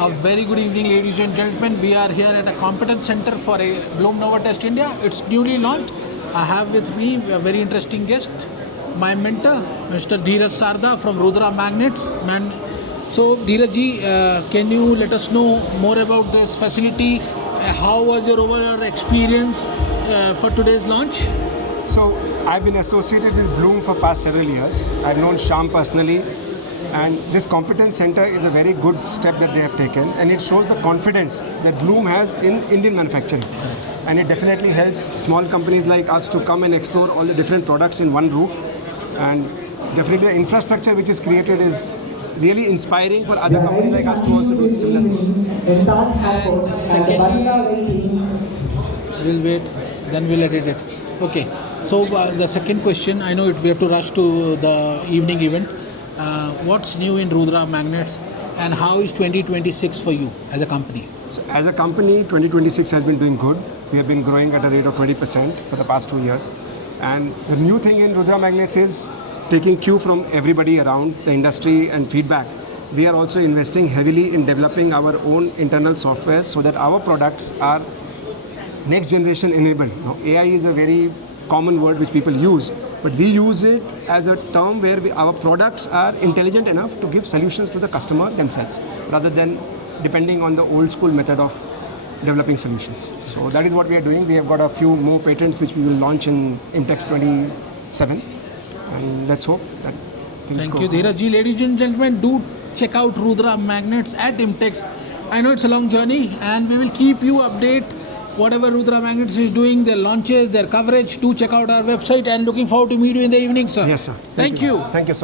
A very good evening, ladies and gentlemen. We are here at a Competence Center for a Blum Novotest India. It's newly launched. I have with me a very interesting guest, my mentor, Mr. Dhiruj Sarda from Rudra Magnets. So, Dhiruj ji, can you let us know more about this facility? How was your overall experience for today's launch? So, I've been associated with Blum for past several years. I've known Shyam personally. And this Competence Center is a very good step that they have taken, and it shows the confidence that Blum has in Indian manufacturing. And it definitely helps small companies like us to come and explore all the different products in one roof. And definitely the infrastructure which is created is really inspiring for other companies like us to also do similar things. And secondly, we'll wait, then we'll edit it. Okay. So the second question, I know we have to rush to the evening event. What's new in Rudra Magnets, and how is 2026 for you as a company? So as a company, 2026 has been doing good. We have been growing at a rate of 20% for the past 2 years. And the new thing in Rudra Magnets is taking cue from everybody around the industry and feedback. We are also investing heavily in developing our own internal software so that our products are next generation enabled. Now, AI is a very common word which people use, but we use it as a term where our products are intelligent enough to give solutions to the customer themselves, rather than depending on the old school method of developing solutions. So that is what we are doing. We have got a few more patents which we will launch in IMTEX 27, and let's hope that things go. Thank you, Dhiruj ji. Ladies and gentlemen, do check out Rudra Magnets at IMTEX. I know it's a long journey, and we will keep you updated. Whatever Rudra Magnets is doing, their launches, their coverage, do check out our website, and looking forward to meet you in the evening, sir. Yes, sir. Thank you. Thank you so much.